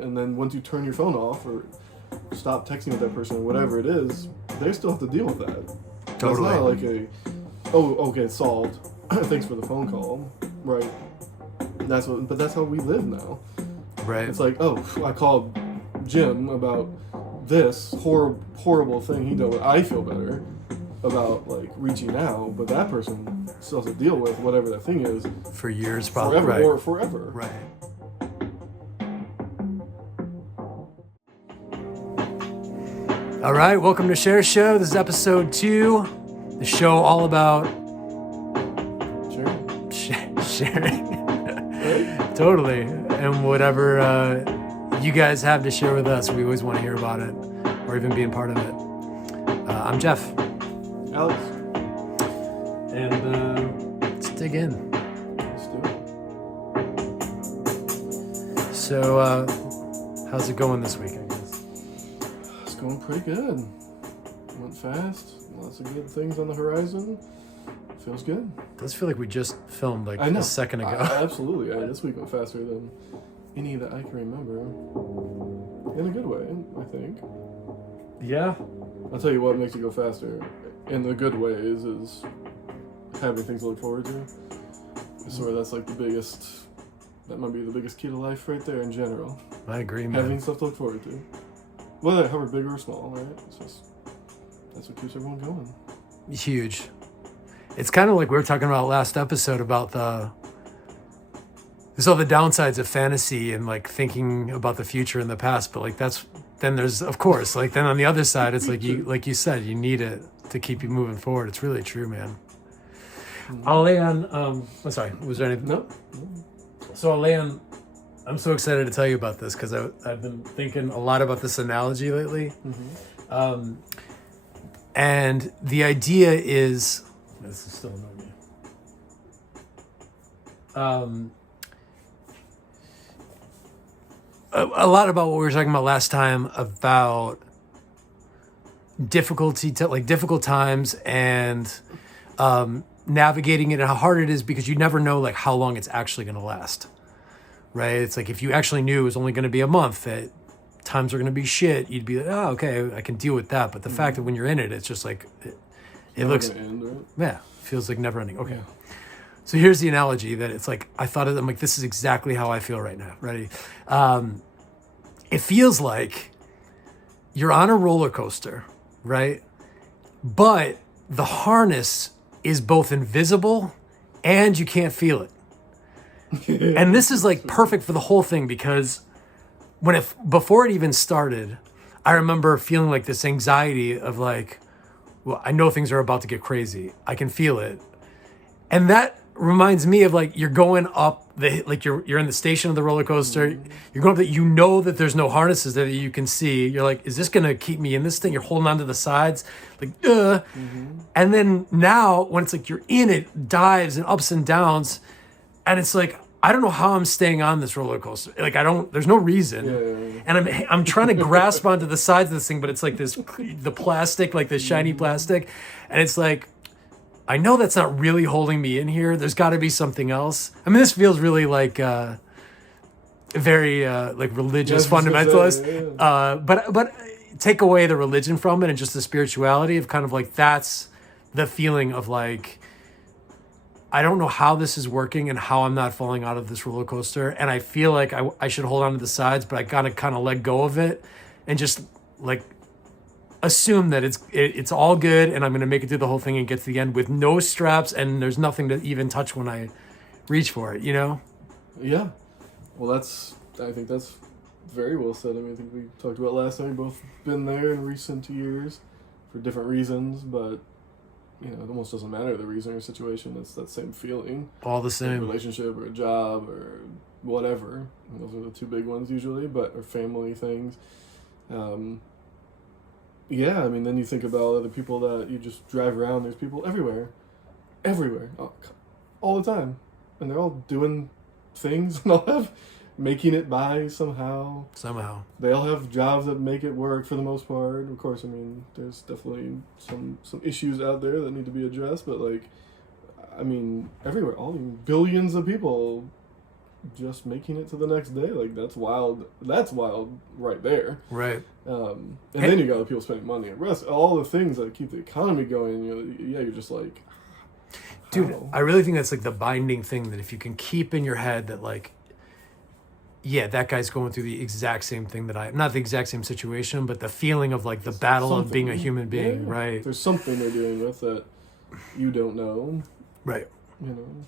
And then once you turn your phone off or stop texting with that person or whatever it is, they still have to deal with that. Totally. It's not like okay, it's solved. Thanks for the phone call. Right. But that's how we live now. Right. It's like, I called Jim about this horrible thing he did. I feel better about like reaching out, but that person still has to deal with whatever that thing is for years, probably. Forever, right. or forever. Right. All right, welcome to Share Show. This is episode 2. The show all about sharing. Right? Totally. And whatever you guys have to share with us, we always want to hear about it or even being part of it. I'm Jeff. Alex. And let's dig in. Let's do it. So, how's it going this week, I guess? It's going pretty good. Went fast. Lots of good things on the horizon. Feels good. It does feel like we just filmed like a second ago. Absolutely. This week went faster than any that I can remember. In a good way, I think. Yeah. I'll tell you what makes it go faster in the good ways is having things to look forward to. I swear that's like that might be the biggest key to life right there in general. I agree, man. Having stuff to look forward to. Whether however big or small, right? That's what keeps everyone going. Huge. It's kind of like we were talking about last episode about there's all the downsides of fantasy and like thinking about the future and the past, but like then there's of course like then on the other side it's like you said you need it to keep you moving forward. It's really true, man. I'll lay on I'm sorry, was there anything? No. So I'll lay on. I'm so excited to tell you about this because I've been thinking a lot about this analogy lately. Mm-hmm. And the idea is, this is still annoying me. A lot about what we were talking about last time about difficult times and navigating it and how hard it is because you never know like how long it's actually going to last, right? It's like if you actually knew it was only going to be a month, that times are going to be shit, you'd be like, oh, okay, I can deal with that. But the fact that when you're in it, it's just like it looks, end, right? yeah, feels like never ending. Okay. Yeah. So here's the analogy that it's like, I'm like, this is exactly how I feel right now. Ready? It feels like you're on a roller coaster, right? But the harness is both invisible and you can't feel it. And this is like perfect for the whole thing because before it even started, I remember feeling like this anxiety of like, well, I know things are about to get crazy. I can feel it. And that reminds me of like, you're going up you're in the station of the roller coaster. You're going up you know that there's no harnesses that you can see. You're like, is this going to keep me in this thing? You're holding on to the sides like, And then now when it's like, you're in it, dives and ups and downs. And it's like, I don't know how I'm staying on this roller coaster. Like there's no reason. Yeah. And I'm trying to grasp onto the sides of this thing, but it's like the plastic, like the shiny plastic. And it's like, I know that's not really holding me in here. There's got to be something else. I mean, this feels really like very like religious fundamentalist. But take away the religion from it and just the spirituality of kind of like that's the feeling of like, I don't know how this is working and how I'm not falling out of this roller coaster. And I feel like I should hold on to the sides, but I got to kind of let go of it and just like assume that it's all good and I'm going to make it through the whole thing and get to the end with no straps and there's nothing to even touch when I reach for it, you know? Yeah. Well, I think that's very well said. I mean, I think we talked about last time. We've both been there in recent years for different reasons, but it almost doesn't matter the reason or situation. It's that same feeling. All the same. A relationship or a job or whatever. Those are the two big ones usually, or family things. Yeah, I mean, then you think about other people that you just drive around. There's people everywhere, all the time, and they're all doing things and all making it by somehow. They all have jobs that make it work for the most part. Of course, I mean, there's definitely some issues out there that need to be addressed, but like, I mean, everywhere, billions of people just making it to the next day. Like, that's wild. That's wild right there. Right. And then you got the people spending money at rest. All the things that keep the economy going. You're just like, dude, how? I really think that's like the binding thing that if you can keep in your head that like, yeah, that guy's going through the exact same thing that not the exact same situation, but the feeling of like the battle of being a human being, right? There's something they're dealing with that you don't know. Right.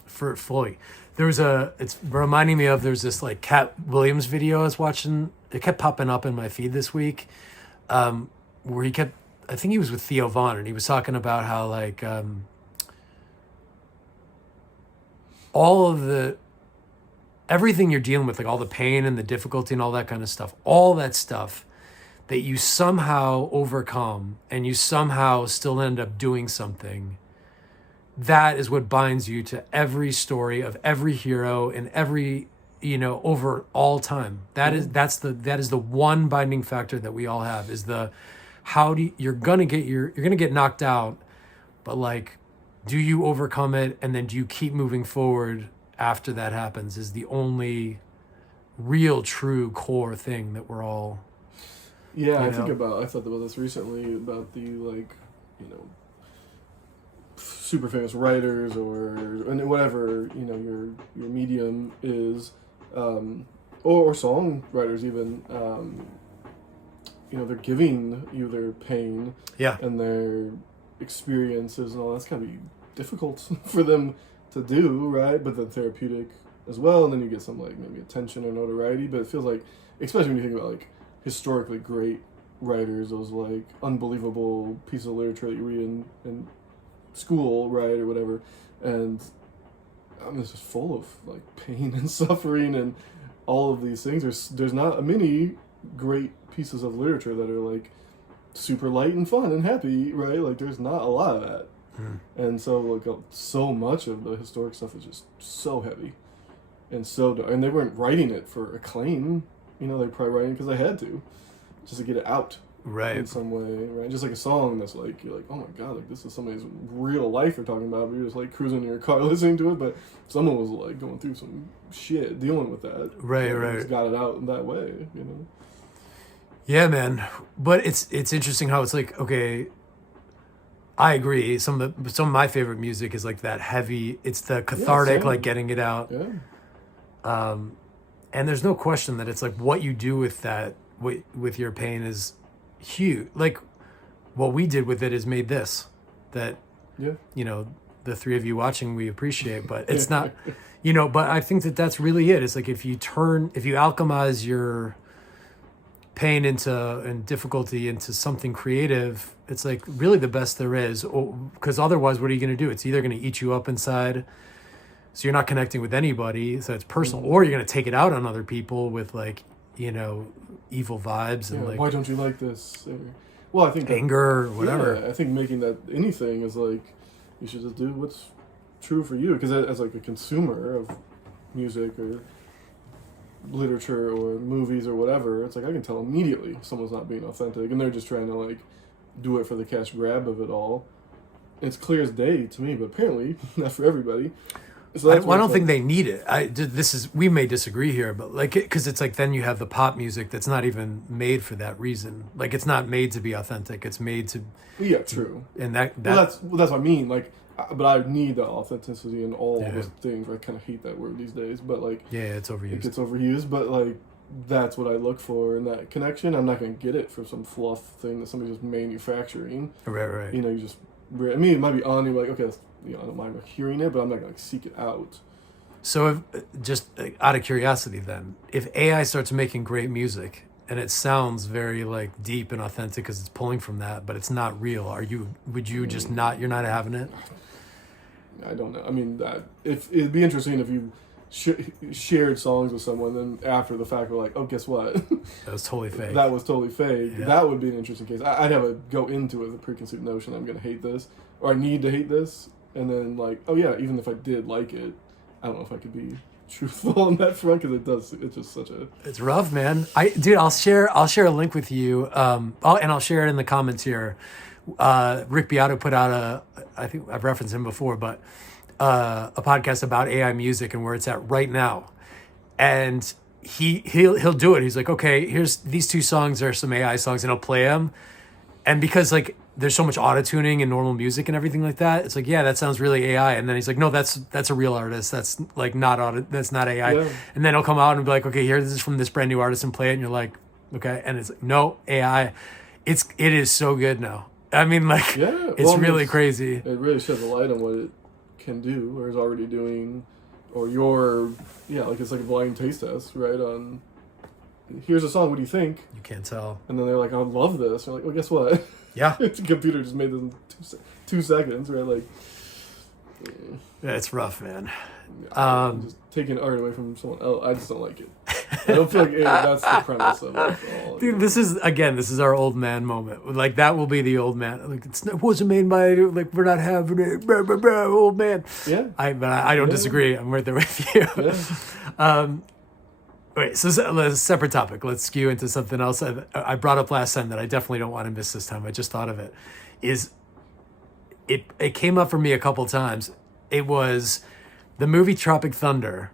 For fully. It's reminding me of, there's this like Katt Williams video I was watching. It kept popping up in my feed this week, where I think he was with Theo Von, and he was talking about how like everything you're dealing with, like all the pain and the difficulty and all that kind of stuff, all that stuff that you somehow overcome and you somehow still end up doing something, that is what binds you to every story of every hero and every, over all time. That is the one binding factor that we all have, is you're gonna get knocked out, but like, do you overcome it, and then do you keep moving forward after that happens, is the only real true core thing that we're all. Yeah, I thought about this recently about the super famous writers or whatever your medium is, or songwriters even. They're giving you their pain, and their experiences and all. That's gonna be difficult for them to do, right? But then therapeutic as well, and then you get some like maybe attention or notoriety. But it feels like, especially when you think about like historically great writers, those like unbelievable pieces of literature that you read in school, right, or whatever, and it's just full of like pain and suffering and all of these things. There's not many great pieces of literature that are like super light and fun and happy, right? Like there's not a lot of that. And so like so much of the historic stuff is just so heavy and so dark. And they weren't writing it for acclaim, they're probably writing it because they had to, just to get it out, right, in some way, right? Just like a song that's like, you're like, oh my god, like this is somebody's real life they're talking about, but you're just like cruising in your car listening to it, but someone was like going through some shit dealing with that, right, just got it out in that way, Yeah, man. But it's interesting how it's like, okay, I agree. Some of my favorite music is like that heavy. It's the cathartic, like getting it out. Yeah. And there's no question that it's like what you do with that, with your pain, is huge. Like what we did with it is made this. That, the three of you watching, we appreciate. But it's not, But I think that's really it. It's like if you alchemize your pain and difficulty into something creative, it's like really the best there is, because otherwise what are you going to do? It's either going to eat you up inside, so you're not connecting with anybody, so it's personal, or you're going to take it out on other people with like evil vibes and like, why don't you like this, well, I think anger or whatever. I think making that anything is like, you should just do what's true for you, because as like a consumer of music or literature or movies or whatever, it's like I can tell immediately if someone's not being authentic and they're just trying to like do it for the cash grab of it all. It's clear as day to me, but apparently not for everybody. So I don't think they need it. We may disagree here, but like, because it's like then you have the pop music that's not even made for that reason. Like it's not made to be authentic. It's made to. Yeah, true. And that's what I mean. Like, but I need the authenticity in all those things. I kind of hate that word these days, but like, it's overused. It gets overused, but like, that's what I look for in that connection. I'm not going to get it for some fluff thing that somebody's just manufacturing. Right. You just. I mean, it might be on you, like, okay, that's, I don't mind hearing it, but I'm not going to seek it out. So, just out of curiosity, then, if AI starts making great music and it sounds very like deep and authentic because it's pulling from that, but it's not real, would you just not? You're not having it? I don't know. I mean, it'd be interesting if you shared songs with someone, then after the fact, we're like, oh, guess what? That was totally fake. That was totally fake. Yeah. That would be an interesting case. I'd have to go into it with a preconceived notion I'm going to hate this, or I need to hate this, and then like, oh yeah, even if I did like it, I don't know if I could be truthful on that front, because it's just such a. It's rough, man. I'll share a link with you, and I'll share it in the comments here. Rick Beato put out I think I've referenced him before, but a podcast about AI music and where it's at right now. and he'll do it. He's like, okay, here's these 2 songs are some AI songs, and he'll play them. And because like there's so much auto-tuning and normal music and everything like that, it's like, yeah, that sounds really AI. And then he's like, no, that's a real artist. That's like that's not AI. Yeah. And then he'll come out and be like, okay, here, this is from this brand new artist, and play it. And you're like, okay. And it's like, no, AI. It is so good now. I mean, like, it's really crazy. It really sheds a light on what it can do or is already doing, or like it's like a blind taste test, right? On here's a song, what do you think? You can't tell. And then they're like, I love this. You're like, well, guess what? Yeah. The computer just made this in 2 seconds, right? Like, yeah, it's rough, man. Just taking art away from someone else, I just don't like it. I don't feel like that's the premise of it. All, dude, this is our old man moment. Like, that will be the old man. Like, it wasn't made by, like, we're not having it, blah, blah, blah, old man. Yeah. But I don't disagree. I'm right there with you. Yeah. Wait, so a separate topic. Let's skew into something else. I brought up last time that I definitely don't want to miss this time. I just thought of it. It came up for me a couple times. It was the movie Tropic Thunder.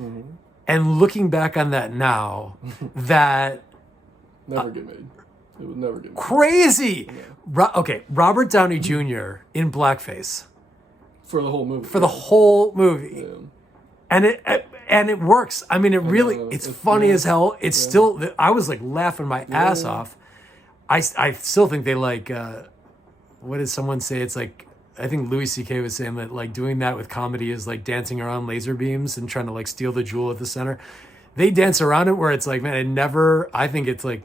Mm-hmm. And looking back on that now, that... Never get made. It would never get made. Crazy! Yeah. Robert Downey Jr. in blackface. For the whole movie. For the whole movie. Yeah. And it works. I mean, it's funny as hell. It's still, I was like laughing my ass off. I still think they like, what did someone say? It's like, I think Louis C.K. was saying that like doing that with comedy is like dancing around laser beams and trying to like steal the jewel at the center. They dance around it where it's like, man, I think it's like,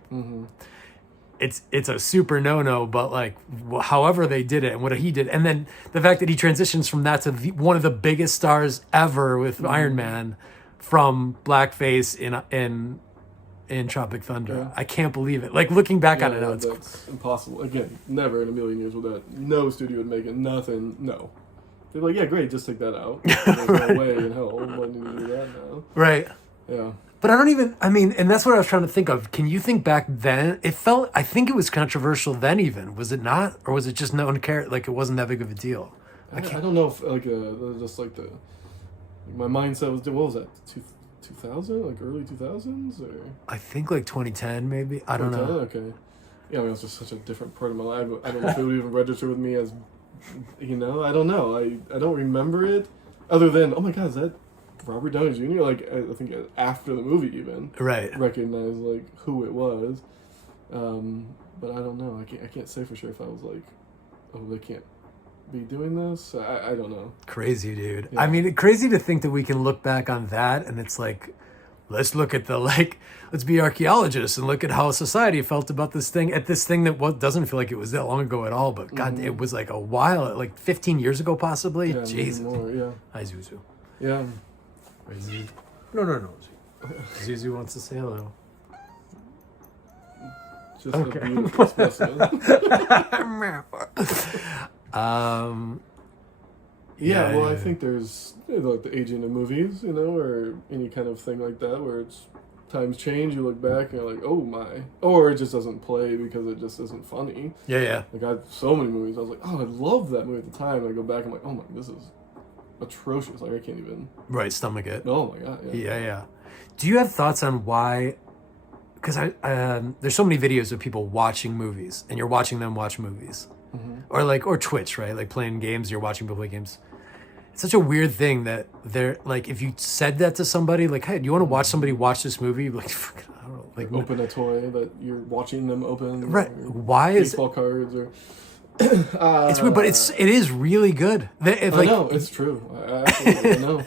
it's a super no-no, but like however they did it and what he did. And then the fact that he transitions from that to one of the biggest stars ever with Iron Man from blackface in Tropic Thunder. Yeah. I can't believe it. Like looking back on it now, that's impossible. Again, never in a million years would that. No studio would make it. Nothing. No. They're like, yeah, great, just take that out. There's no way in hell why do you do that now? Right. Yeah. But and that's what I was trying to think of. Can you think back then? I think it was controversial then even. Was it not? Or was it just no one cared? Like it wasn't that big of a deal? I don't know if like just like my mindset was, what was that, 2000, like early 2000s, or I think like 2010 maybe. I don't know. Okay. Yeah, I mean, it's just such a different part of my life. I don't know if it would even register with me as, I don't know. I don't remember it, other than, oh my God, is that Robert Downey Jr.? Like, I think after the movie even, right, recognized like who it was. But I don't know. I can't say for sure if I was like, oh, they can't be doing this. I don't know. Crazy, dude. Yeah. I mean, crazy to think that we can look back on that and it's like, let's look at let's be archaeologists and look at how society felt about this thing that doesn't feel like it was that long ago at all, but God, it was like a while, like 15 years ago possibly. Yeah, Jesus. More, yeah. Hi, Zuzu. Yeah. No. Zuzu wants to say hello. Just a beautiful specimen. Yeah, well, I think there's like the aging of movies, or any kind of thing like that, where it's times change, you look back and you're like, oh my, or it just doesn't play because it just isn't funny. Yeah. Like I had so many movies, I was like, oh, I love that movie at the time. And I go back, I'm like, oh my, this is atrocious. Like I can't even stomach it. Oh my God. Yeah. Do you have thoughts on why? Because there's so many videos of people watching movies, and you're watching them watch movies. Or Twitch, right? Like playing games, you're watching people play games. It's such a weird thing that they're like, if you said that to somebody, like, hey, do you want to watch somebody watch this movie? Like, I don't know. Like, open a toy that you're watching them open. Right. Why is baseball cards or it's weird, but it is really good. I know, it's true. I know.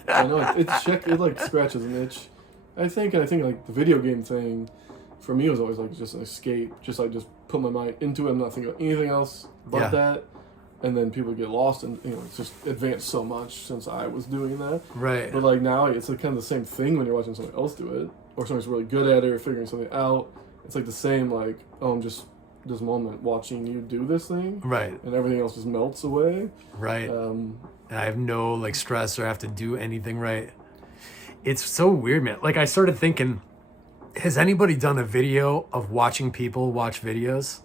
It like scratches an itch. I think like the video game thing for me was always like just an escape, just put my mind into it and not think about anything else but that. And then people get lost and it's just advanced so much since I was doing that. Right. But like now it's like kind of the same thing when you're watching someone else do it, or someone's really good at it or figuring something out. It's like the same like, oh, I'm just this moment watching you do this thing. Right. And everything else just melts away. Right. And I have no like stress or have to do anything right. It's so weird, man. Like I started thinking, has anybody done a video of watching people watch videos?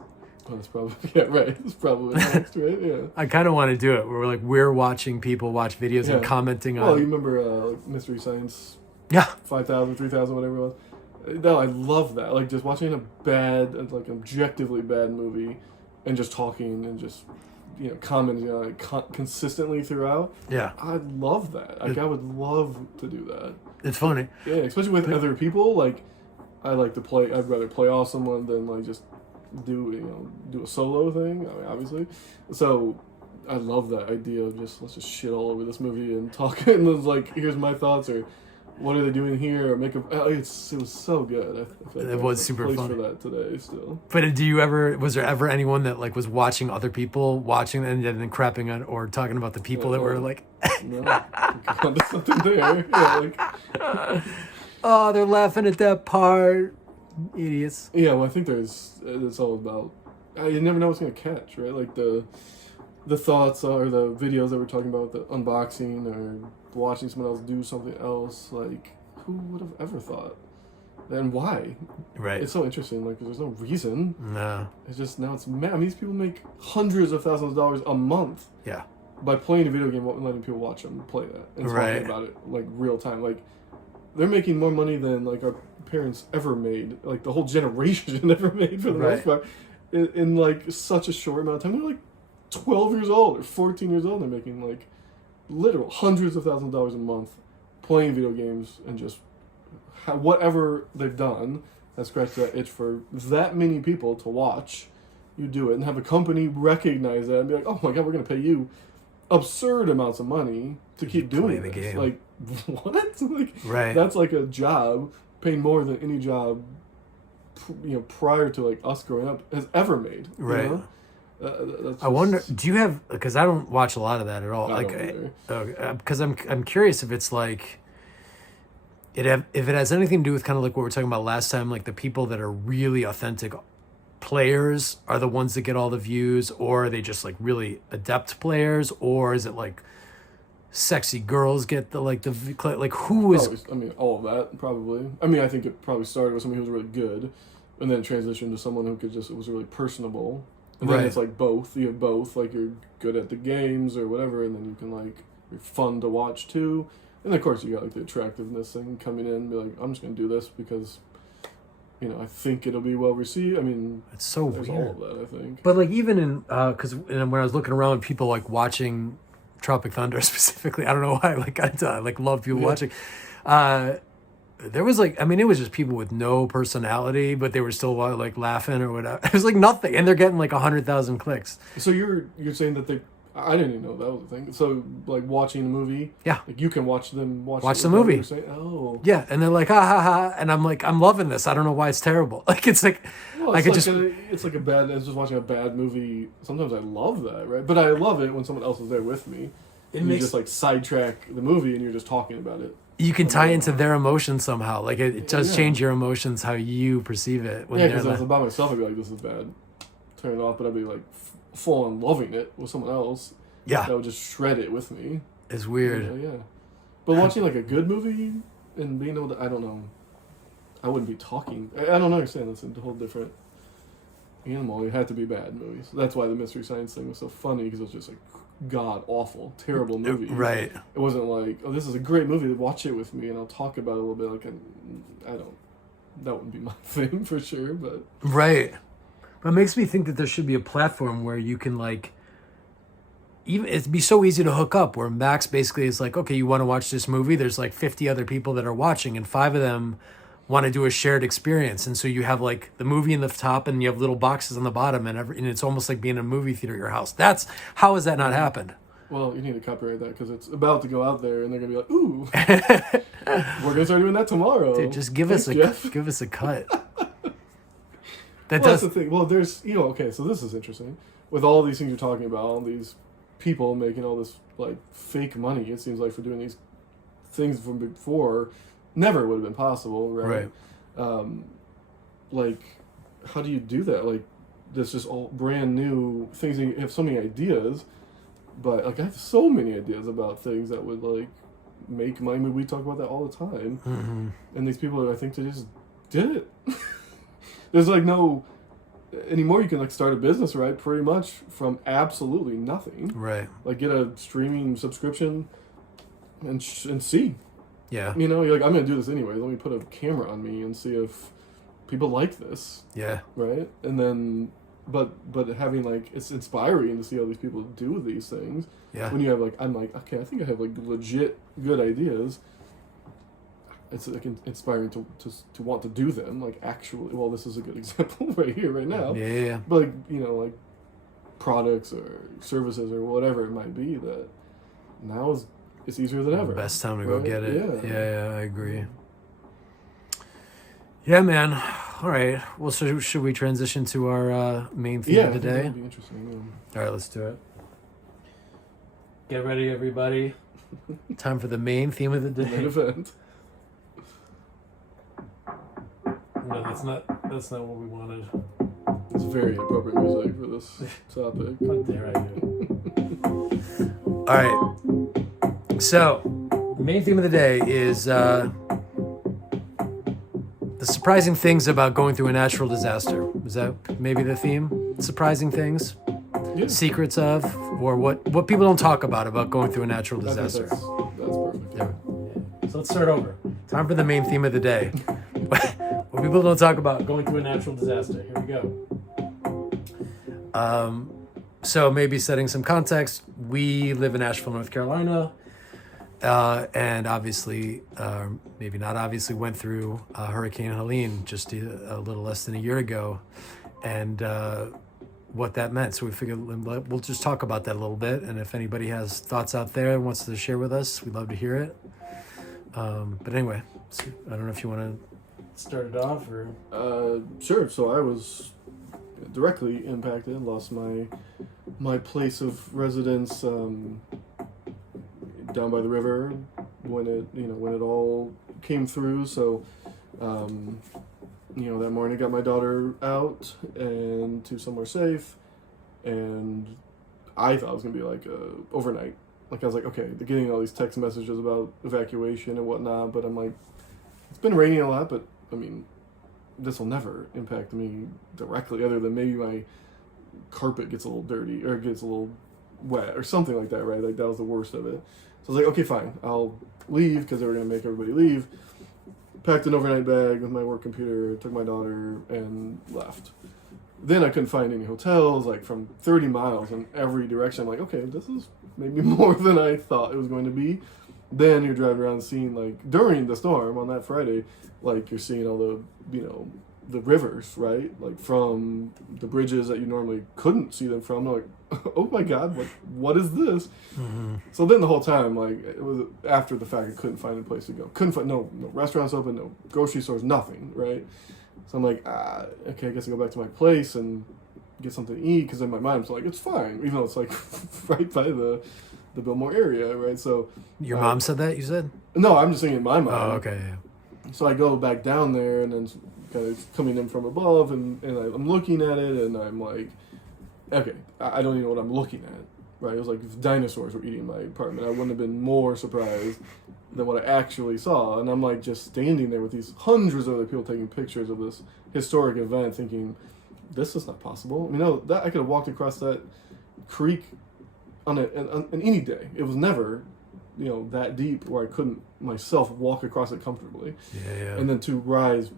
Oh, that's probably, right. It's probably next, right? Yeah. I kind of want to do it where we're watching people watch videos and commenting on. Oh, you remember Mystery Science Yeah. 5,000, 3,000, whatever it was. No, I love that. Like, just watching a bad, like, objectively bad movie and just talking and just, commenting on it consistently throughout. Yeah. I love that. Like, I would love to do that. It's funny. Yeah, especially with other people. Like, I like to play, I'd rather play off someone than, like, just do a solo thing, obviously. So, I love that idea of let's just shit all over this movie and talk, and it's like, here's my thoughts, or what are they doing here, or it was so good. I feel like it was super fun fun for that today still. But was there ever anyone that like was watching other people watching and then crapping on or talking about the people that were like, no, there's something there. Yeah, like, oh, they're laughing at that part, idiots. Yeah, well, I think it's all about, you never know what's gonna catch, right? Like the thoughts or the videos that we're talking about, the unboxing or watching someone else do something else, like, who would have ever thought? And why? Right. It's so interesting, like, there's no reason. No. It's just, now it's mad. I mean, these people make hundreds of thousands of dollars a month. Yeah. By playing a video game and letting people watch them play that. And talking about it, like, real time. Like, they're making more money than, like, our parents ever made. Like, the whole generation ever made, for the most part. In, like, such a short amount of time. They're, like, 12 years old or 14 years old. They're making, like, literal hundreds of thousands of dollars a month playing video games, and just whatever they've done has scratched that itch for that many people to watch you do it, and have a company recognize that and be like, oh my god, we're going to pay you absurd amounts of money to keep doing the this. game. Like, what? Like, right. That's like a job paying more than any job prior to, like, us growing up has ever made. Right. Just, I wonder, do you have, because I don't watch a lot of that at all, because I'm curious if it's like, if it has anything to do with kind of like what we were talking about last time, like the people that are really authentic players are the ones that get all the views, or are they just like really adept players, or is it like sexy girls get the who is? Probably, I mean, all of that, probably. I mean, I think it probably started with somebody who was really good, and then transitioned to someone who was really personable. And then it's like both. You have both. Like, you're good at the games or whatever, and then you can, like, you're fun to watch too. And of course, you got, like, the attractiveness thing coming in and be like, I'm just going to do this because, I think it'll be well received. I mean, it's so there's weird. all of that, I think. But, like, even in, because when I was looking around, people, like, watching Tropic Thunder specifically, I don't know why, like, I like, love people watching. There was, like, I mean, it was just people with no personality, but they were still, like, laughing or whatever. It was like nothing, and they're getting like 100,000 clicks. So you're saying that I didn't even know that was a thing. So, like, watching a movie, like, you can watch them watch the movie. Oh, yeah, and they're like, ha ha ha, and I'm like, I'm loving this. I don't know why it's terrible. Like, it's like, it's like I was just watching a bad movie. Sometimes I love that, right? But I love it when someone else is there with me. And you just, like, sidetrack the movie and you're just talking about it. You can tie into their emotions somehow. Like, it does change your emotions, how you perceive it. When because if I was by myself, I'd be like, this is bad. Turn it off. But I'd be, like, full on loving it with someone else. Yeah. That would just shred it with me. It's weird. Yeah. But watching, like, a good movie and being able to, I don't know. I wouldn't be talking. I don't understand. That's a whole different animal. It had to be bad movies. That's why the Mystery Science thing was so funny, because it was just, like, god awful, terrible movie. Right. It wasn't like, oh, this is a great movie, watch it with me and I'll talk about it a little bit. Like, that wouldn't be my thing for sure, but. Right. But it makes me think that there should be a platform where you can, like, even it'd be so easy to hook up, where Max basically is like, okay, you want to watch this movie? There's like 50 other people that are watching, and 5 of them want to do a shared experience. And so you have like the movie in the top and you have little boxes on the bottom, and it's almost like being in a movie theater at your house. How has that not happened? Well, you need to copyright that, because it's about to go out there and they're going to be like, ooh, we're going to start doing that tomorrow. Dude, just give us a cut. That's the thing. Well, there's, okay, so this is interesting. With all these things you're talking about, all these people making all this, like, fake money, it seems like, for doing these things from before, never would have been possible, right? Like, how do you do that? Like, this just all brand new things, and you have so many ideas, but, like, I have so many ideas about things that would, like, make money. I mean, we talk about that all the time. Mm-hmm. And these people, I think, they just did it. There's, like, no anymore. You can, like, start a business, right, pretty much from absolutely nothing. Right. Like, get a streaming subscription and see. Yeah. You know, you're like, I'm going to do this anyway. Let me put a camera on me and see if people like this. Yeah. Right? And then, but having, like, it's inspiring to see all these people do these things. Yeah. When you have, like, I'm like, okay, I think I have, like, legit good ideas. It's, like, inspiring to want to do them. Like, actually, well, this is a good example right here, right now. Yeah. But, like, you know, like, products or services or whatever it might be that now it's easier than ever. Best time to go get it. Yeah. I agree. Yeah, man. All right. Well, so should we transition to our main theme of the day? That'd be interesting. All right, let's do it. Get ready, everybody. Time for the main theme of the day. Main event. No, that's not what we wanted. It's very appropriate music for this topic. How dare I do? All right. So, the main theme of the day is the surprising things about going through a natural disaster. Is that maybe the theme? Surprising things? Yeah. Secrets of? Or what people don't talk about going through a natural disaster. That's perfect. Yeah. So let's start over. Time for the main theme of the day. What people don't talk about going through a natural disaster. Here we go. So maybe setting some context. We live in Asheville, North Carolina. And obviously, maybe not obviously, went through Hurricane Helene just a little less than a year ago. And what that meant. So we figured we'll just talk about that a little bit. And if anybody has thoughts out there and wants to share with us, we'd love to hear it. But anyway, I don't know if you want to start it off or... Sure. So I was directly impacted, lost my place of residence down by the river when it all came through. So that morning I got my daughter out and to somewhere safe, and I thought it was gonna be like overnight. Like I was like, okay, they're getting all these text messages about evacuation and whatnot, but I'm like, it's been raining a lot, but I mean, this will never impact me directly, other than maybe my carpet gets a little dirty or gets a little wet or something like that, right? Like that was the worst of it. So I was like, okay, fine, I'll leave, because they were gonna make everybody leave. Packed an overnight bag with my work computer, took my daughter, and left. Then I couldn't find any hotels, like from 30 miles in every direction. I'm like, okay, this is maybe more than I thought it was going to be. Then you're driving around seeing, like, during the storm on that Friday, like, you're seeing all the, the rivers, right? Like, from the bridges that you normally couldn't see them from. I'm like, oh my God, what is this? Mm-hmm. So then the whole time, like, it was after the fact, I couldn't find a place to go. Couldn't find, no restaurants open, no grocery stores, nothing, right? So I'm like, okay, I guess I'll go back to my place and get something to eat, because in my mind, it's like, it's fine, even though it's, like, right by the Biltmore area, right? So your mom said that, you said? No, I'm just saying in my mind. Oh, okay, yeah. So I go back down there, and then kind of coming in from above, and I'm looking at it, and I'm like, okay, I don't even know what I'm looking at, right? It was like if dinosaurs were eating my apartment. I wouldn't have been more surprised than what I actually saw. And I'm like just standing there with these hundreds of other people taking pictures of this historic event, thinking, this is not possible. I mean, no, that I could have walked across that creek on any day. It was never, that deep where I couldn't myself walk across it comfortably. Yeah. And then to rise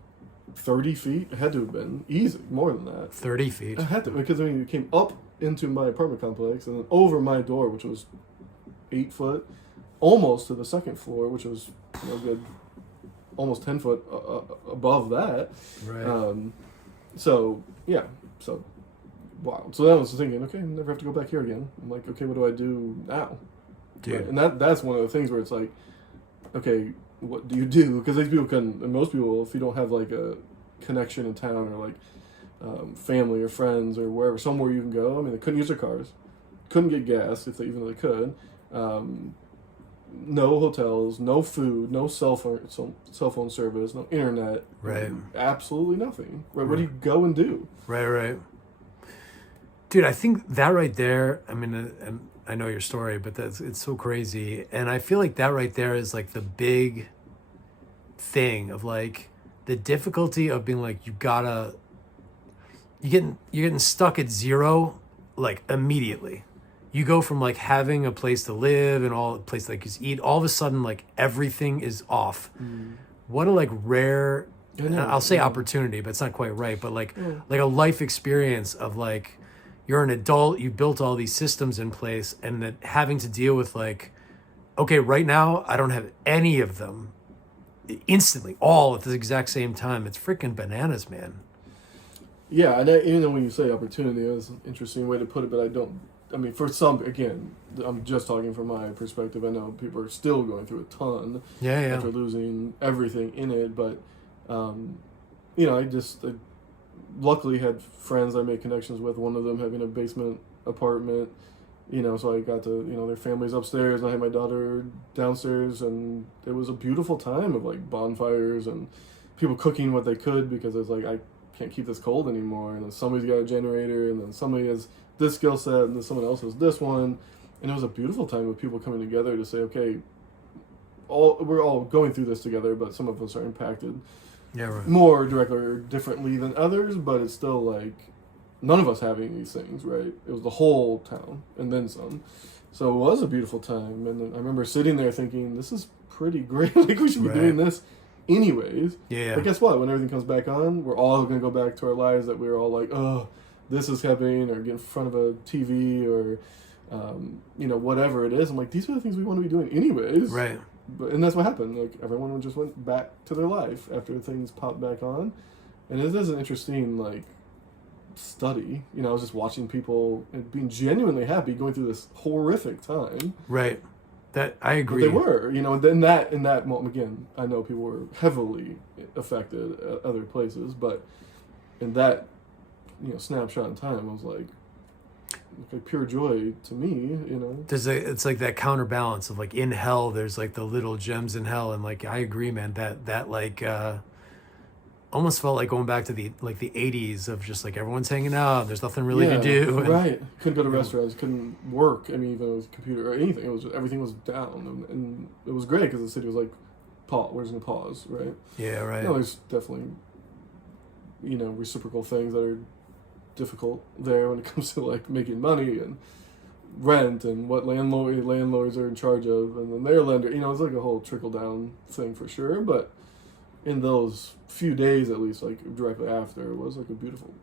30 feet, it had to have been easy, more than that. 30 feet? I had to, because it came up into my apartment complex and then over my door, which was 8 foot, almost to the second floor, which was good, almost 10 foot above that. Right. So wow. So then I was thinking, okay, I never have to go back here again. I'm like, okay, what do I do now? Dude. Right? And that's one of the things where it's like, okay, what do you do? Because these people and most people, if you don't have like a connection in town or like family or friends or wherever, somewhere you can go. I mean, they couldn't use their cars, couldn't get gas even though they could. No hotels, no food, no cell phone service, no internet. Right. Absolutely nothing. Right. What do you go and do? Right. Dude, I think that right there, I mean, and I know your story, but it's so crazy. And I feel like that right there is like the big thing of like the difficulty of being like, you're getting stuck at zero, like immediately. you go from like having a place to live and all a place like you eat, all of a sudden like everything is off. What a like rare, I'll say opportunity, but it's not quite right, but like a life experience of like, you're an adult, you built all these systems in place, and then having to deal with like, okay, right now I don't have any of them instantly, all at the exact same time. It's freaking bananas, man. Yeah, and even though when you say opportunity, that's an interesting way to put it, but I mean, for some, again, I'm just talking from my perspective. I know people are still going through a ton after losing everything in it, but, you know, I luckily had friends I made connections with, one of them having a basement apartment, you know, so I got to, you know, their family's upstairs, and I had my daughter downstairs, and it was a beautiful time of, like, bonfires and people cooking what they could, because it was like, I can't keep this cold anymore, and then somebody's got a generator, and then somebody has this skill set, and then someone else has this one, and it was a beautiful time with people coming together to say, okay, we're all going through this together, but some of us are impacted more directly or differently than others, but it's still like none of us having these things, right? It was the whole town and then some. So it was a beautiful time, and I remember sitting there thinking, this is pretty great. Like, we should be doing this anyways. Yeah. But guess what? When everything comes back on, we're all going to go back to our lives that we were all like, oh, this is happening, or get in front of a TV, or, you know, whatever it is. I'm like, these are the things we want to be doing anyways. Right. And that's what happened. Like, everyone just went back to their life after things popped back on. And it is an interesting, like, study. You know, I was just watching people being genuinely happy going through this horrific time. Right. That I agree. But they were, you know, and then in that moment, again, I know people were heavily affected at other places, but in that, you know, snapshot in time, I was like pure joy to me, you know. It's like that counterbalance of like in hell, there's like the little gems in hell, and like I agree, man. That like almost felt like going back to the 80s of just like everyone's hanging out. There's nothing really to do. Right. Couldn't go to restaurants. Couldn't work. I mean, even it was computer or anything. It was everything was down, and it was great because the city was like, we're just gonna pause, right? Yeah. Right. You know, there's definitely, you know, reciprocal things that are difficult there when it comes to like making money and rent and what landlords are in charge of, and then their lender. You know, it's like a whole trickle down thing for sure. But in those few days, at least, like directly after, it was like a beautiful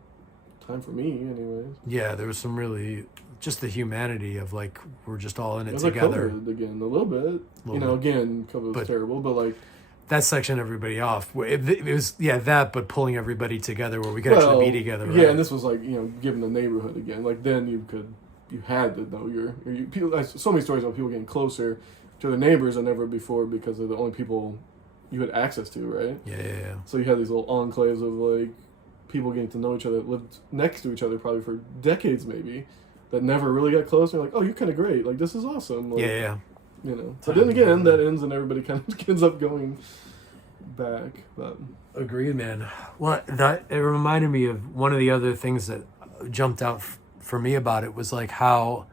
time for me, anyways. Yeah, there was some really just the humanity of like we're just all in it was together. Like COVID again, a little bit. You know, again, COVID was terrible, but like. That section everybody off. It was that, but pulling everybody together where we could actually be together. Right? Yeah, and this was like, you know, given the neighborhood again. Like then you had to know people. So many stories about people getting closer to their neighbors than ever before because they're the only people you had access to, right? Yeah. So you had these little enclaves of like people getting to know each other, that lived next to each other probably for decades maybe, that never really got close. And you're like, oh, you're kind of great. Like this is awesome. Like, yeah. You know, but then again, that ends and everybody kind of ends up going back. But agreed, man. Well, it reminded me of one of the other things that jumped out for me about it was like how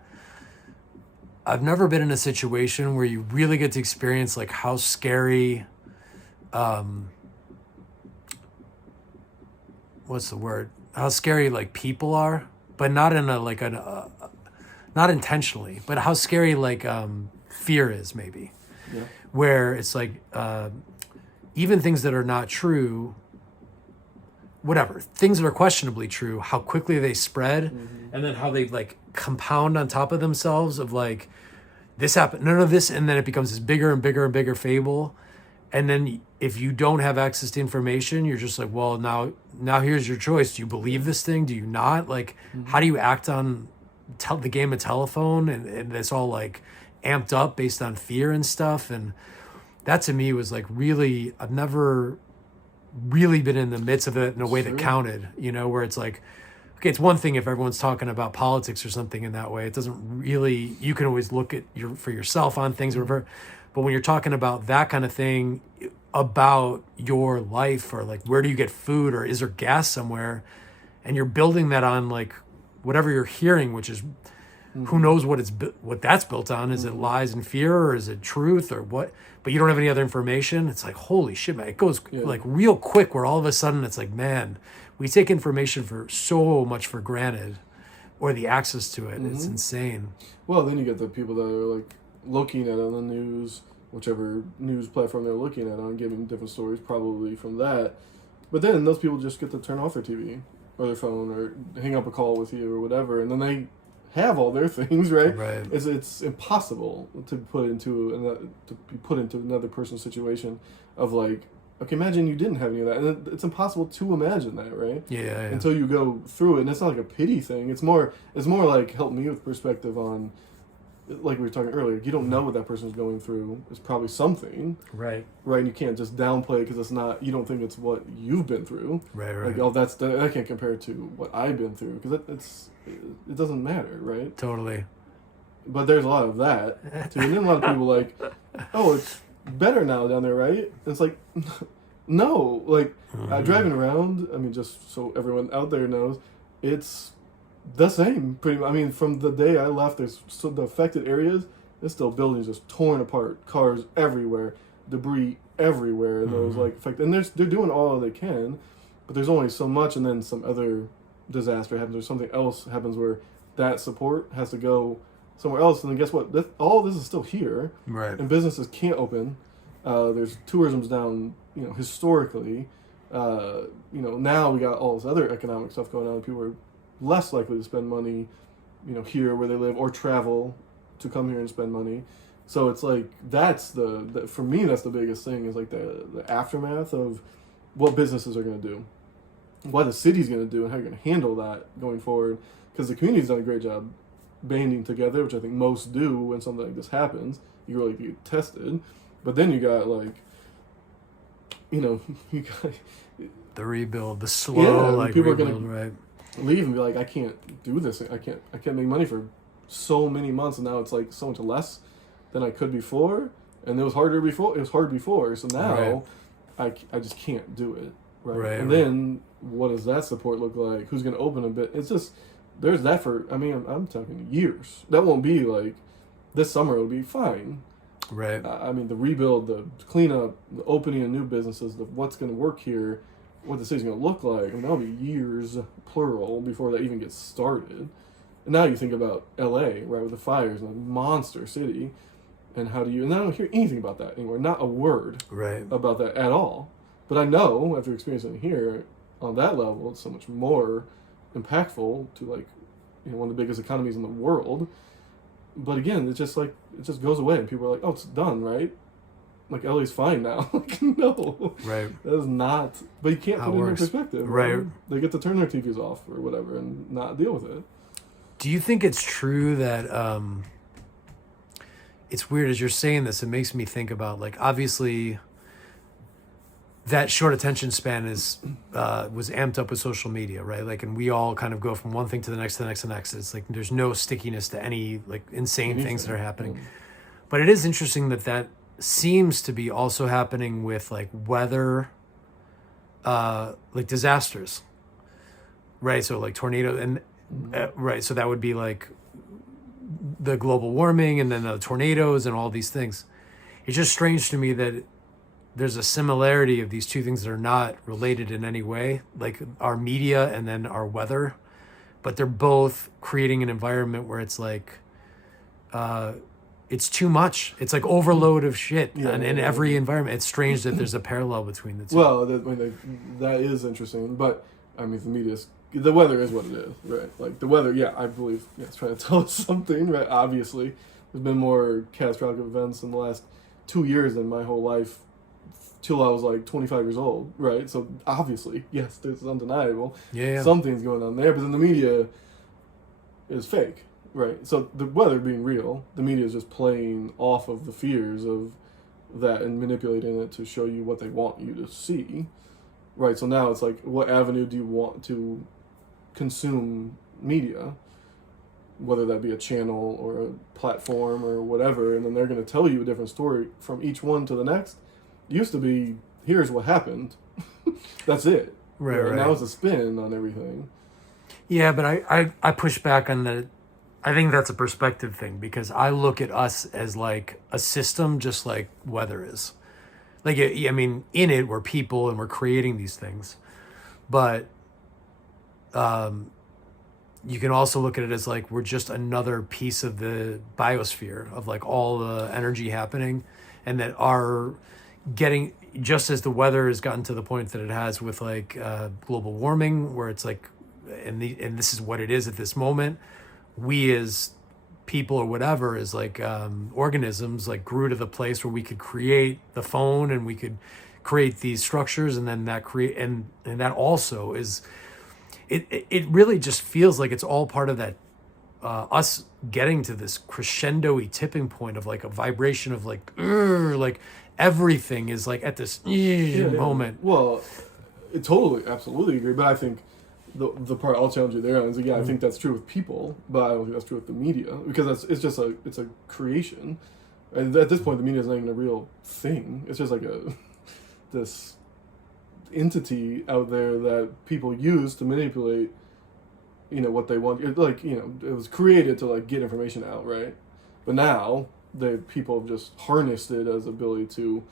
I've never been in a situation where you really get to experience like how scary, what's the word? How scary like people are, but not in not intentionally, but how scary like fear is maybe. Yeah. Where it's like even things that are not true, whatever, things that are questionably true, how quickly they spread, and then how they like compound on top of themselves of like this happened, none of this, and then it becomes this bigger and bigger and bigger fable. And then if you don't have access to information, you're just like, well, now here's your choice. Do you believe this thing? Do you not? Like, how do you act on the game of telephone? And it's all like amped up based on fear and stuff. And that to me was like really, I've never really been in the midst of it in a way that counted, you know, where it's like, okay, it's one thing if everyone's talking about politics or something in that way. It doesn't really, you can always look at for yourself on things or whatever. But when you're talking about that kind of thing about your life, or like where do you get food, or is there gas somewhere, and you're building that on like whatever you're hearing, which is who knows what that's built on. Is it lies and fear, or is it truth, or what? But you don't have any other information. It's like, holy shit, man. It goes like real quick where all of a sudden it's like, man, we take information for so much for granted or the access to it. It's insane. Well, then you get the people that are like looking at it on the news, whichever news platform they're looking at on, giving different stories probably from that. But then those people just get to turn off their TV or their phone or hang up a call with you or whatever, and then they have all their things, right? Right. It's impossible to put into another person's situation of like, okay, imagine you didn't have any of that, and it's impossible to imagine that, right? Yeah. Until you go through it, and it's not like a pity thing. It's more like help me with perspective on, like we were talking earlier. You don't know what that person's going through. It's probably something, Right. right? And you can't just downplay it because it's not. You don't think it's what you've been through, Right. Like, oh, that can't compare to what I've been through because it doesn't matter, right? Totally. But there's a lot of that too, and then a lot of people like, oh, it's better now down there, right? And it's like, no, like driving around. I mean, just so everyone out there knows, it's the same. Pretty much. I mean, from the day I left, there's still the affected areas. There's still buildings just torn apart, cars everywhere, debris everywhere. Those like affected, and they're doing all they can, but there's only so much, and then some other disaster happens or something else happens where that support has to go somewhere else, and then guess what? All this is still here, Right. and businesses can't open. There's tourism's down, historically. Now we got all this other economic stuff going on. People are less likely to spend money, here where they live or travel to come here and spend money. So it's like that's for me that's the biggest thing is like the aftermath of what businesses are going to do, what the city's going to do, and how you're going to handle that going forward. Because the community's done a great job banding together, which I think most do when something like this happens. You really get tested, but then you got like, you got The rebuild, the slow people rebuild, are gonna right? leave and be like, I can't do this. I can't make money for so many months, and now it's like so much less than I could before, and it was harder before. It was hard before, so now I just can't do it. Right. And then what does that support look like? Who's going to open a bit? It's just there's that for. I mean, I'm talking years. That won't be like this summer. It'll be fine. Right. I mean, the rebuild, the cleanup, the opening of new businesses, what's going to work here, what the city's going to look like. I mean, that'll be years, plural, before that even gets started. And now you think about L.A., right, with the fires and a monster city, and and I don't hear anything about that anymore. Not a word about that at all. But I know, after experiencing it here, on that level, it's so much more impactful to, like, one of the biggest economies in the world. But again, it just goes away, and people are like, oh, it's done, right? Like, LA's fine now. Like, no. Right. That is not. But you can't put it in perspective. Right. They get to turn their TVs off or whatever and not deal with it. Do you think it's true that it's weird as you're saying this, it makes me think about, like, obviously that short attention span was amped up with social media, right? Like, and we all kind of go from one thing to the next, to the next, to the next. It's like there's no stickiness to any, like, insane things that are happening. Yeah. But it is interesting that seems to be also happening with, like, weather, like disasters, right? So, like, tornado and right. So that would be like the global warming and then the tornadoes and all these things. It's just strange to me that there's a similarity of these two things that are not related in any way, like our media and then our weather, but they're both creating an environment where it's like, it's too much. It's like overload of shit in every environment. It's strange that there's a parallel between the two. Well, that is interesting, but I mean, the weather is what it is, right? Like the weather, I believe, it's trying to tell us something, right? Obviously, there's been more catastrophic events in the last 2 years than my whole life till I was like 25 years old, right? So obviously, yes, this is undeniable. Yeah. Something's going on there, but then the media is fake, right? So the weather being real, the media is just playing off of the fears of that and manipulating it to show you what they want you to see, right? So now it's like, what avenue do you want to consume media, whether that be a channel or a platform or whatever, and then they're going to tell you a different story from each one to the next. It used to be, here's what happened. That's it. Right. Now it's a spin on everything. Yeah, but I push back on that. I think that's a perspective thing, because I look at us as like a system, just like weather is. Like, I mean, in it, we're people and we're creating these things. But you can also look at it as like we're just another piece of the biosphere of like all the energy happening, and that our getting, just as the weather has gotten to the point that it has with like global warming, where it's like, and this is what it is at this moment, we as people or whatever is like organisms like grew to the place where we could create the phone and we could create these structures, and then that create and that also is it really just feels like it's all part of that us getting to this crescendo-y tipping point of like a vibration of like everything is like at this moment. Well, I totally, absolutely agree. But I think the part I'll challenge you there on is like, I think that's true with people, but I don't think that's true with the media, because it's a creation, and at this point the media is not even a real thing. It's just like this entity out there that people use to manipulate, what they want. It was created to like get information out, right? But now people have just harnessed it as ability to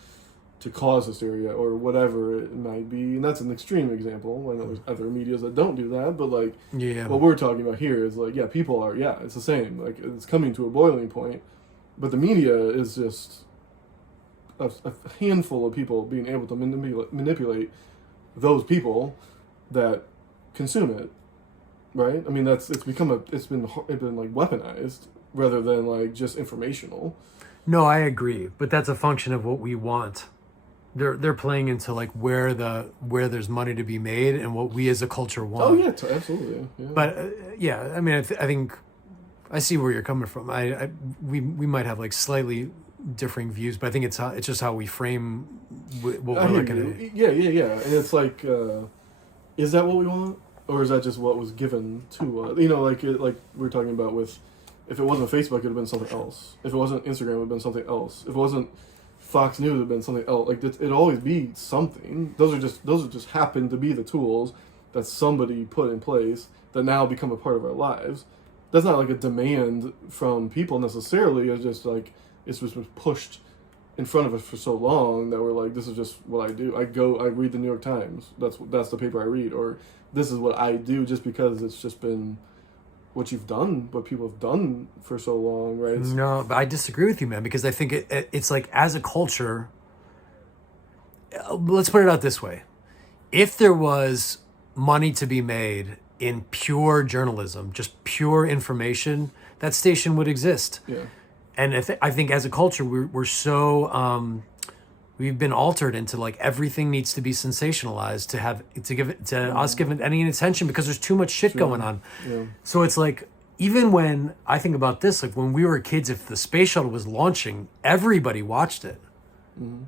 cause hysteria or whatever it might be, and that's an extreme example. I know there's other medias that don't do that, but like what we're talking about here is like people are it's the same, like it's coming to a boiling point, but the media is just a handful of people being able to manipulate those people that consume it, right? I mean, it's been like weaponized rather than like just informational. No, I agree, but that's a function of what we want. They're playing into like where there's money to be made and what we as a culture want. Oh yeah, absolutely. Yeah. But I mean, I think I see where you're coming from. We might have like slightly differing views, but I think it's just how we frame what we're looking at. Yeah, and it's like, is that what we want, or is that just what was given to us? Like we were talking about with, if it wasn't Facebook, it would have been something else. If it wasn't Instagram, it would have been something else. If it wasn't Fox News, it would have been something else. Like it'd always be something. Those just happen to be the tools that somebody put in place that now become a part of our lives. That's not like a demand from people necessarily. It's just like it's just been pushed in front of us for so long that we're like, this is just what I do. I read the New York Times. That's the paper I read, or this is what I do, just because it's just been what you've done, what people have done for so long, right? No, but I disagree with you, man, because I think it's like, as a culture, let's put it out this way. If there was money to be made in pure journalism, just pure information, that station would exist. Yeah. And I think as a culture, we're so we've been altered into like everything needs to be sensationalized to give it any attention, because there's too much shit going on. Yeah. So it's like, even when I think about this, like when we were kids, if the space shuttle was launching, everybody watched it. Mm-hmm.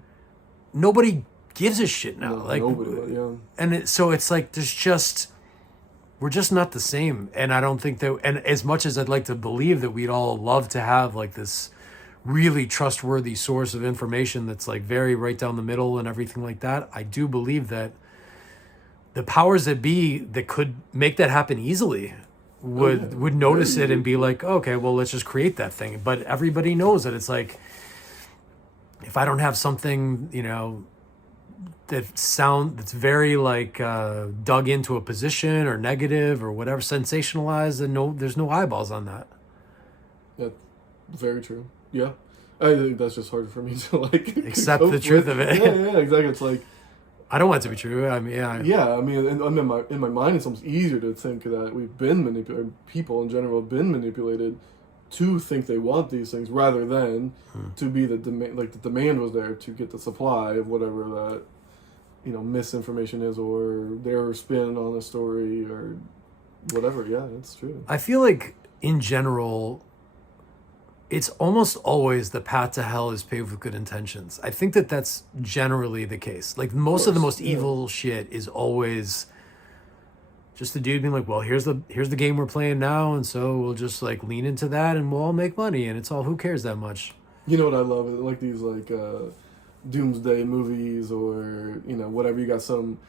Nobody gives a shit now. No, like nobody, yeah. And so it's like we're just not the same. And I don't think that, and as much as I'd like to believe that we'd all love to have like this really trustworthy source of information that's like very right down the middle and everything like that, I do believe that the powers that be that could make that happen easily would notice it and be like, okay, well, let's just create that thing. But everybody knows that it's like, if I don't have something, that's very like dug into a position or negative or whatever, sensationalized, then there's no eyeballs on that. That's very true. Yeah, I think that's just hard for me to like accept the truth of it. Yeah, exactly. It's like, I don't want it to be true. I mean, I mean, in my mind, it's almost easier to think that we've been manipulated. People in general have been manipulated to think they want these things, rather than to be the demand. Like the demand was there to get the supply of whatever that misinformation is, or their spin on a story, or whatever. Yeah, that's true. I feel like in general, it's almost always the path to hell is paved with good intentions. I think that that's generally the case. Like most of the most evil shit is always just the dude being like, well, here's the game we're playing now, and so we'll just like lean into that and we'll all make money, and it's all, who cares that much? You know what I love? Like these like doomsday movies, or whatever. You got some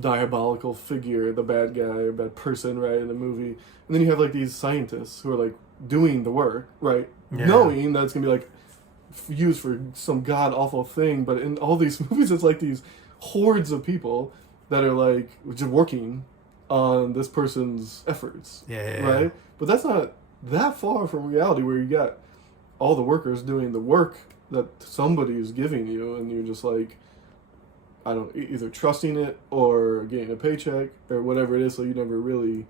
diabolical figure, the bad guy or bad person, right, in the movie, and then you have like these scientists who are like doing the work, right, knowing that it's gonna be like used for some god awful thing. But in all these movies, it's like these hordes of people that are like just working on this person's efforts. Yeah. Right? But that's not that far from reality where you got all the workers doing the work that somebody is giving you, and you're just like, I don't, either trusting it or getting a paycheck or whatever it is, so you never really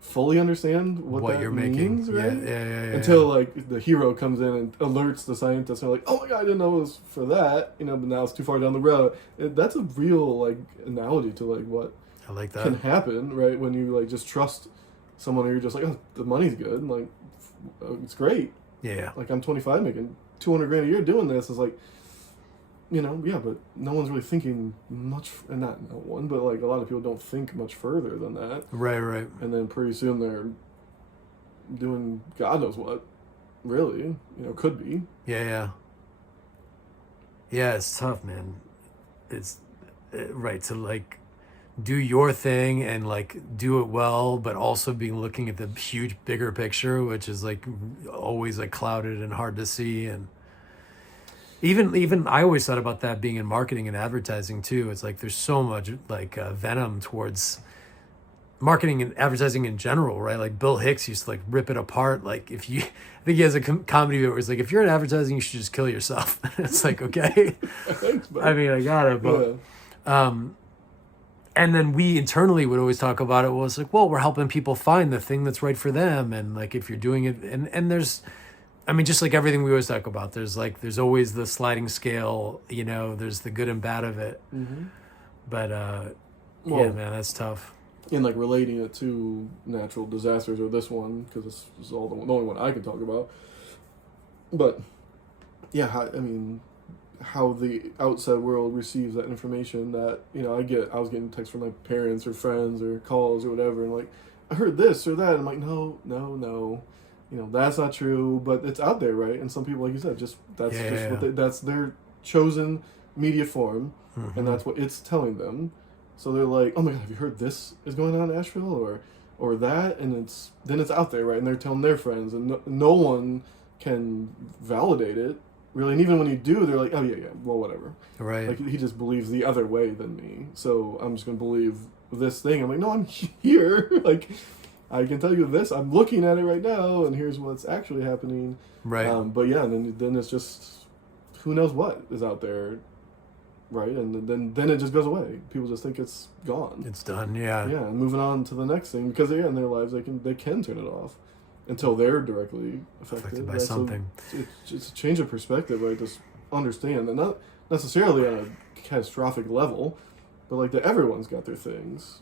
fully understand what that you're means, making. right? Yeah. Until like the hero comes in and alerts the scientists, and they're like, oh my god, I didn't know it was for that, but now it's too far down the road. That's a real like analogy to like what I like that. can happen, right? When you like just trust someone, or you're just like, oh, the money's good, and like it's great. Yeah. Like I'm 25 making $200,000 a year doing this. It's like, but no one's really thinking much, and not no one, but like a lot of people don't think much further than that. Right. And then pretty soon they're doing God knows what, really, could be. Yeah. Yeah, it's tough, man. It's right to like do your thing and like do it well, but also be looking at the huge bigger picture, which is like always like clouded and hard to see. And even I always thought about that being in marketing and advertising too. It's like there's so much like venom towards marketing and advertising in general, right? Like Bill Hicks used to like rip it apart. Like I think he has a comedy bit where it's like, if you're in advertising, you should just kill yourself. It's like, okay. Thanks, bud. I mean, I got it, but and then we internally would always talk about it. Well, it's like, well, we're helping people find the thing that's right for them. And like, if you're doing it, and there's, I mean, just like everything we always talk about, there's always the sliding scale, there's the good and bad of it. Mm-hmm. But, yeah, man, that's tough. And like relating it to natural disasters, or this one, because this is all the only one I can talk about. But yeah, how the outside world receives that information that, I was getting texts from my parents or friends or calls or whatever, and like, I heard this or that, and I'm like, no, that's not true, but it's out there, right? And some people, like you said, that's their chosen media form, mm-hmm. and that's what it's telling them. So they're like, oh my god, have you heard this is going on in Asheville or that? And it's out there, right? And they're telling their friends, and no one can validate it, really. And even when you do, they're like, oh yeah, well, whatever. Right. Like, he just believes the other way than me, so I'm just going to believe this thing. I'm like, no, I'm here. Like, I can tell you this. I'm looking at it right now, and here's what's actually happening. Right. But yeah, and then it's just, who knows what is out there, right? And then it just goes away. People just think it's gone. It's done, yeah. Yeah, and moving on to the next thing, because in their lives they can turn it off until they're directly affected by something. So it's a change of perspective, right? Just understand, and not necessarily on a catastrophic level, but like that everyone's got their things,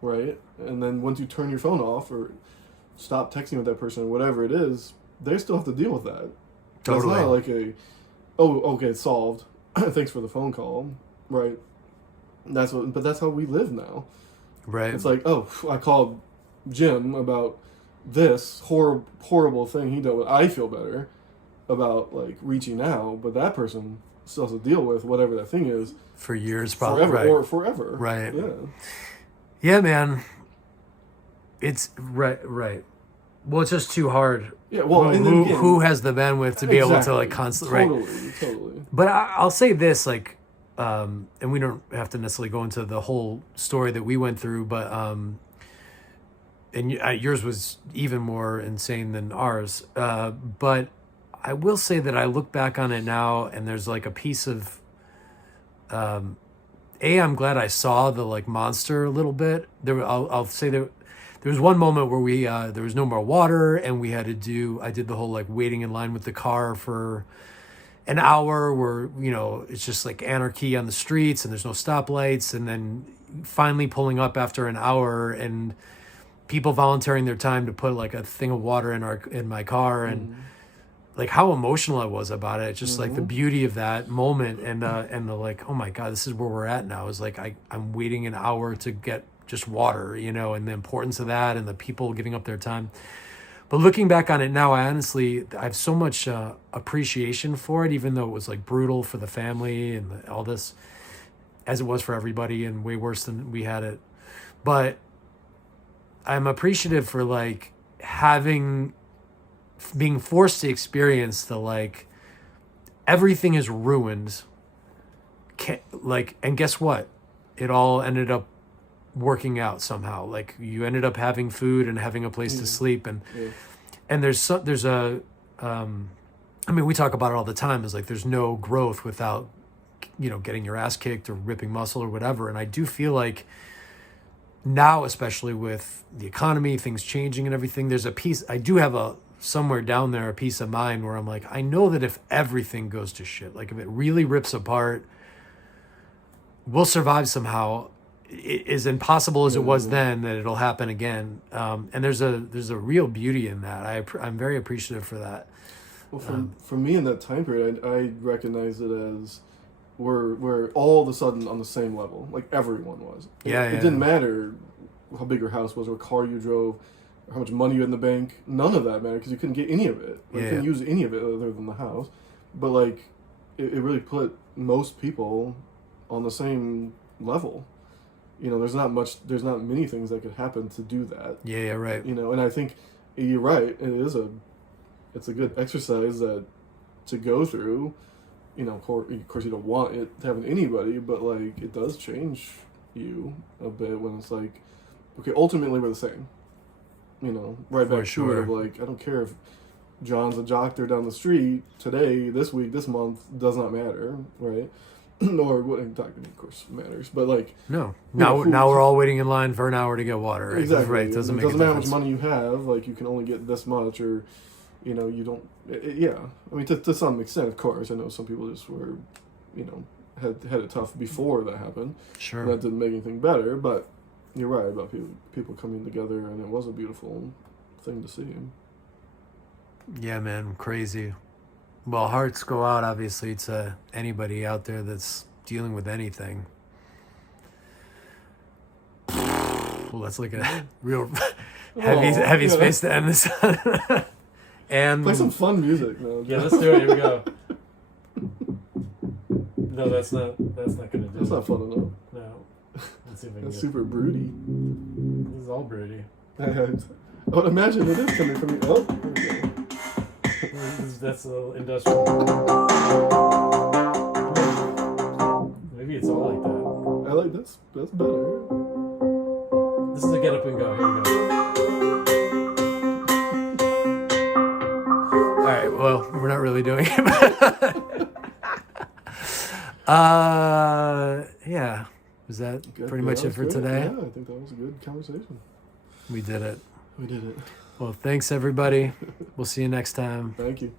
right? And then once you turn your phone off or stop texting with that person or whatever it is, they still have to deal with that. Totally. It's not like okay, it's solved. Thanks for the phone call, right? But that's how we live now. Right. It's like, oh, I called Jim about this horrible thing he dealt with. I feel better about like reaching out, but that person still has to deal with whatever that thing is for years, probably. Forever, right. or forever. Right. Yeah. Yeah, man. It's right. Well, it's just too hard. Yeah. Well, who has the bandwidth to be able to like constantly? Totally. But I'll say this, like, and we don't have to necessarily go into the whole story that we went through, but and yours was even more insane than ours. But I will say that I look back on it now, and there's like a piece of, I'm glad I saw the like monster a little bit. I'll say there was one moment where we there was no more water, and we had to I did the whole like waiting in line with the car for an hour, where it's just like anarchy on the streets, and there's no stoplights, and then finally pulling up after an hour, and people volunteering their time to put like a thing of water in my car, and like how emotional I was about it. Just like the beauty of that moment, and the like, oh my God, this is where we're at now. Is like I'm waiting an hour to get just water, and the importance of that, and the people giving up their time. But looking back on it now, I have so much appreciation for it, even though it was like brutal for the family and all this, as it was for everybody, and way worse than we had it. But I'm appreciative for like being forced to experience the like everything is ruined. And guess what? It all ended up working out somehow. Like you ended up having food and having a place to sleep, and there's a I mean, we talk about it all the time. Is like there's no growth without, you know, getting your ass kicked or ripping muscle or whatever. And I do feel like now, especially with the economy, things changing and everything, there's a piece. I do have somewhere down there a peace of mind where I'm like, I know that if everything goes to shit, like if it really rips apart, we'll survive somehow. It is impossible as it was then that it'll happen again. And there's a real beauty in that. I'm very appreciative for that. Well, for me in that time period, I recognize it as we're all of a sudden on the same level, like everyone was. It didn't matter how big your house was, or what car you drove, or how much money you had in the bank. None of that mattered because you couldn't get any of it. You couldn't use any of it other than the house. But like, it really put most people on the same level. You know, there's not many things that could happen to do that. Yeah, right. You know, and I think you're right. It's a good exercise to go through. You know, of course you don't want it to happen to anybody, but like it does change you a bit when it's like, okay, ultimately we're the same. You know, right back to it of like, I don't care if John's a jock there down the street today, this week, this month, does not matter, right? Or what talking, of course, matters, but like now we're all waiting in line for an hour to get water. Right? Exactly, right? It doesn't matter how much money you have. Like you can only get this much, or you know, you don't. I mean, to some extent, of course, I know some people just were, you know, had it tough before that happened. Sure, and that didn't make anything better. But you're right about people coming together, and it was a beautiful thing to see. Yeah, man, crazy. Well, hearts go out, obviously, to anybody out there that's dealing with anything. Well, let's look at real heavy space to end this on. And play some fun music, man. Yeah, let's do it. Here we go. No, that's not gonna do it. That's not fun enough. No. Let's see if I can That's super broody. This is all broody. I would imagine it is coming from you. Oh, there we go. That's a little industrial. Maybe it's all like that. I like this. That's better. This is a get up and go. Here we go. All right. Well, we're not really doing it. Yeah. Was that good, pretty much it for today? Yeah, I think that was a good conversation. We did it. We did it. Well, thanks everybody. We'll see you next time. Thank you.